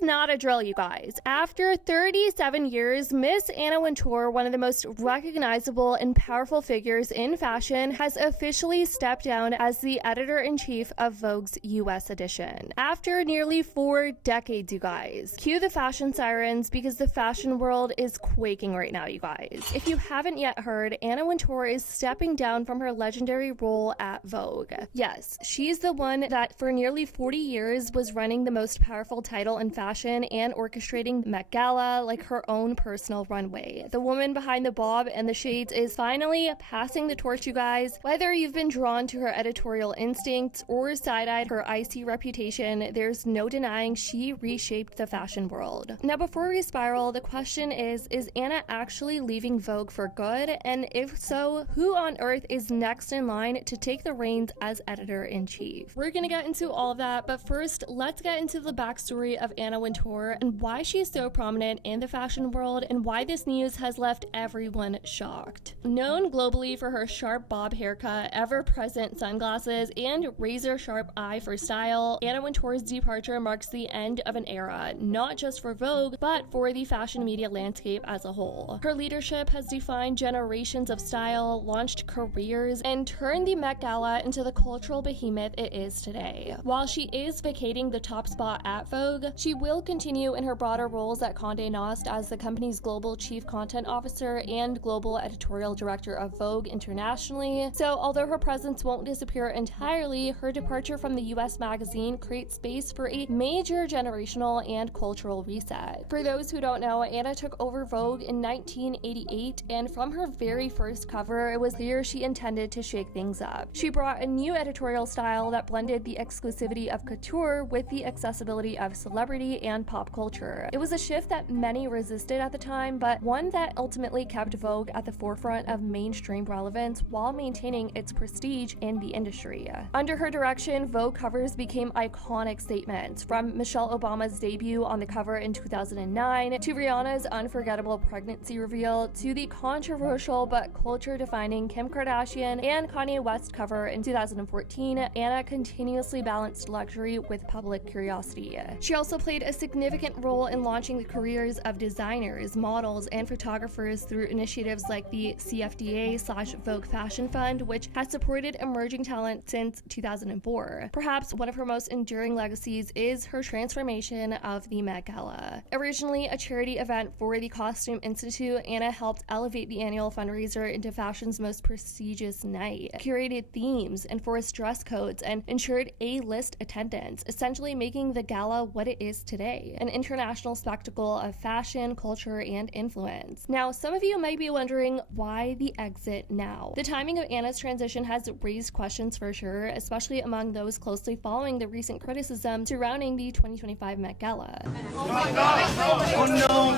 is not a drill, you guys. After 37 years, Miss Anna Wintour, one of the most recognizable and powerful figures in fashion, has officially stepped down as the editor-in-chief of Vogue's US edition. After nearly 4 decades, you guys. Cue the fashion sirens because the fashion world is quaking right now, you guys. If you haven't yet heard, Anna Wintour is stepping down from her legendary role at Vogue. Yes, she's the one that for nearly 40 years was running the most powerful title in fashion and orchestrating Megala like her own personal runway. The woman behind the bob and the shades is finally passing the torch, you guys. Whether you've been drawn to her editorial instincts or side-eyed her icy reputation, there's no denying she reshaped the fashion world. Now, before we spiral, the question is Anna actually leaving Vogue for good? And if so, who on earth is next in line to take the reins as editor-in-chief? We're gonna get into all of that, but first, let's get into the backstory of Anna Wintour and why she's so prominent in the fashion world and why this news has left everyone shocked. Known globally for her sharp bob haircut, ever-present sunglasses, and razor-sharp eye for style, Anna Wintour's departure marks the end of an era, not just for Vogue, but for the fashion media landscape as a whole. Her leadership has defined generations of style, launched careers, and turned the Met Gala into the cultural behemoth it is today. While she is vacating the top spot at Vogue, she will continue in her broader roles at Condé Nast as the company's global chief content officer and global editorial director of Vogue internationally. So although her presence won't disappear entirely, her departure from the US magazine creates space for a major generational and cultural reset. For those who don't know, Anna took over Vogue in 1988, and from her very first cover, it was clear she intended to shake things up. She brought a new editorial style that blended the exclusivity of couture with the accessibility of celebrity and pop culture. It was a shift that many resisted at the time, but one that ultimately kept Vogue at the forefront of mainstream relevance while maintaining its prestige in the industry. Under her direction, Vogue covers became iconic statements, from Michelle Obama's debut on the cover in 2009 to Rihanna's unforgettable pregnancy reveal to the controversial but culture-defining Kim Kardashian and Kanye West cover in 2014. Anna continuously balanced luxury with public curiosity. She also played a significant role in launching the careers of designers, models, and photographers through initiatives like the CFDA/Vogue Fashion Fund, which has supported emerging talent since 2004. Perhaps one of her most enduring legacies is her transformation of the Met Gala. Originally a charity event for the Costume Institute, Anna helped elevate the annual fundraiser into fashion's most prestigious night, curated themes, enforced dress codes, and ensured A-list attendance, essentially making the gala what it is today, an international spectacle of fashion, culture, and influence. Now, some of you might be wondering, why the exit now? The timing of Anna's transition has raised questions for sure, especially among those closely following the recent criticism surrounding the 2025 Met Gala. Oh no!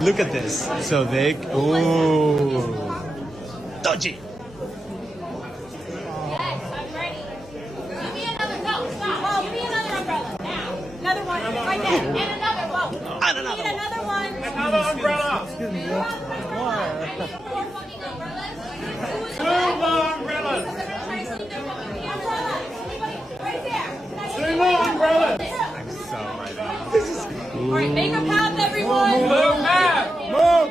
Look at this. So they. Ooh. Dodgy. Yes, I'm ready. Give me another. No, stop. Oh, give me another umbrella. Now. Another one. Right there. And another. Whoa. And another Need another one. Another umbrella! Excuse me. I need 4 fucking umbrellas. 2 more umbrellas! Right there. 2 more umbrellas! I'm so ready. All right, make a path, everyone. Clear a path!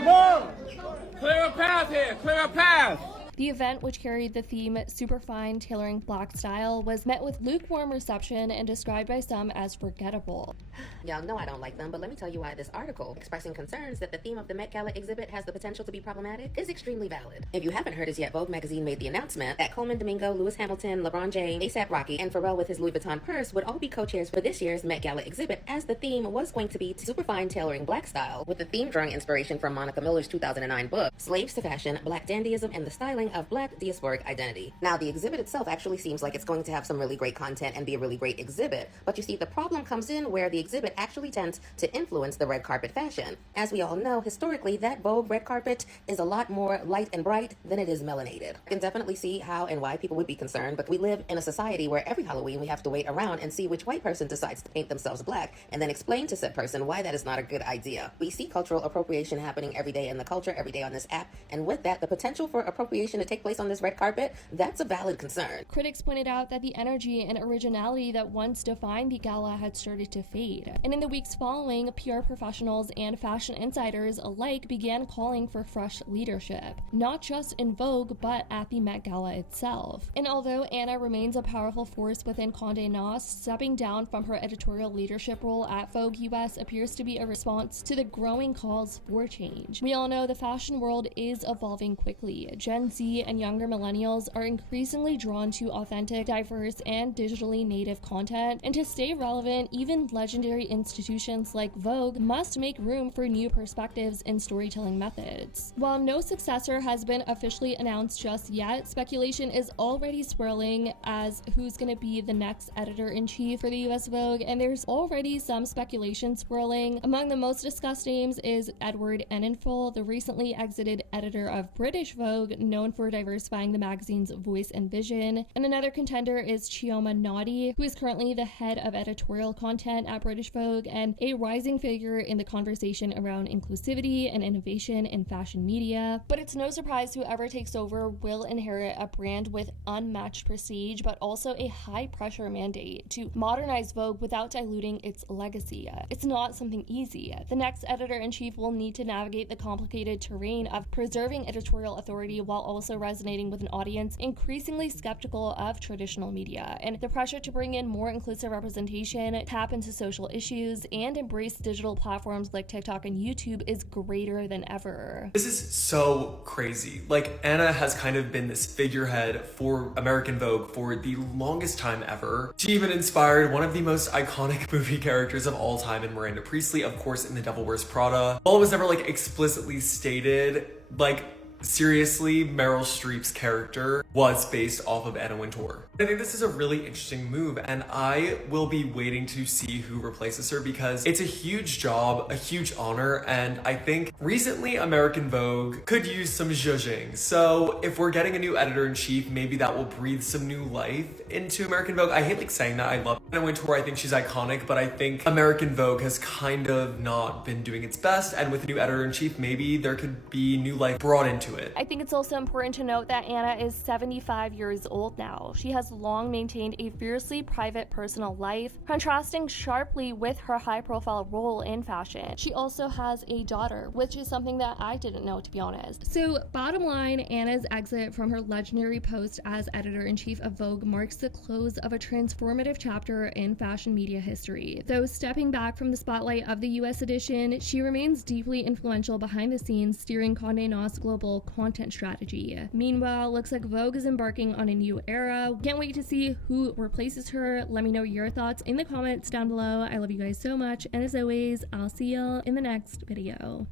Move! Clear a path here! Clear a path! The event, which carried the theme Superfine Tailoring Black Style, was met with lukewarm reception and described by some as forgettable. Y'all know I don't like them, but let me tell you why this article, expressing concerns that the theme of the Met Gala exhibit has the potential to be problematic, is extremely valid. If you haven't heard as yet, Vogue magazine made the announcement that Coleman Domingo, Lewis Hamilton, LeBron James, A$AP Rocky, and Pharrell with his Louis Vuitton purse would all be co-chairs for this year's Met Gala exhibit, as the theme was going to be Superfine Tailoring Black Style, with the theme drawing inspiration from Monica Miller's 2009 book, Slaves to Fashion, Black Dandyism and the Styling of Black Diasporic Identity. Now, the exhibit itself actually seems like it's going to have some really great content and be a really great exhibit, but you see, the problem comes in where the exhibit actually tends to influence the red carpet fashion. As we all know, historically, that Vogue red carpet is a lot more light and bright than it is melanated. I can definitely see how and why people would be concerned, but we live in a society where every Halloween we have to wait around and see which white person decides to paint themselves black and then explain to said person why that is not a good idea. We see cultural appropriation happening every day in the culture, every day on this app, and with that, the potential for appropriation to take place on this red carpet, that's a valid concern. Critics pointed out that the energy and originality that once defined the gala had started to fade. And in the weeks following, PR professionals and fashion insiders alike began calling for fresh leadership, not just in Vogue, but at the Met Gala itself. And although Anna remains a powerful force within Condé Nast, stepping down from her editorial leadership role at Vogue US appears to be a response to the growing calls for change. We all know the fashion world is evolving quickly. Gen Z and younger millennials are increasingly drawn to authentic, diverse, and digitally native content, and to stay relevant, even legendary institutions like Vogue must make room for new perspectives and storytelling methods. While no successor has been officially announced just yet, speculation is already swirling as who's going to be the next editor-in-chief for the US Vogue, and there's already some speculation swirling. Among the most discussed names is Edward Enninful, the recently exited editor of British Vogue, known for diversifying the magazine's voice and vision. And another contender is Chioma Nnadi, who is currently the head of editorial content at British Vogue and a rising figure in the conversation around inclusivity and innovation in fashion media. But it's no surprise whoever takes over will inherit a brand with unmatched prestige, but also a high-pressure mandate to modernize Vogue without diluting its legacy. It's not something easy. The next editor-in-chief will need to navigate the complicated terrain of preserving editorial authority while also resonating with an audience increasingly skeptical of traditional media. And the pressure to bring in more inclusive representation, tap into social issues, and embrace digital platforms like TikTok and YouTube is greater than ever. This is so crazy. Like, Anna has kind of been this figurehead for American Vogue for the longest time ever. She even inspired one of the most iconic movie characters of all time in Miranda Priestley, of course, in The Devil Wears Prada. While it was never like explicitly stated, like, seriously, Meryl Streep's character was based off of Anna Wintour. I think this is a really interesting move, and I will be waiting to see who replaces her because it's a huge job, a huge honor, and I think recently American Vogue could use some zhuzhing. So if we're getting a new editor-in-chief, maybe that will breathe some new life into American Vogue. I hate like saying that. I love Anna Wintour. I think she's iconic, but I think American Vogue has kind of not been doing its best, and with a new editor-in-chief, maybe there could be new life brought into it. I think it's also important to note that Anna is 75 years old now. She has long maintained a fiercely private personal life, contrasting sharply with her high-profile role in fashion. She also has a daughter, which is something that I didn't know, to be honest. So, bottom line, Anna's exit from her legendary post as editor-in-chief of Vogue marks the close of a transformative chapter in fashion media history. Though stepping back from the spotlight of the US edition, she remains deeply influential behind the scenes, steering Condé Nast's global content strategy. Meanwhile, looks like Vogue is embarking on a new era. Can't wait to see who replaces her. Let me know your thoughts in the comments down below. I love you guys so much, and as always, I'll see y'all in the next video.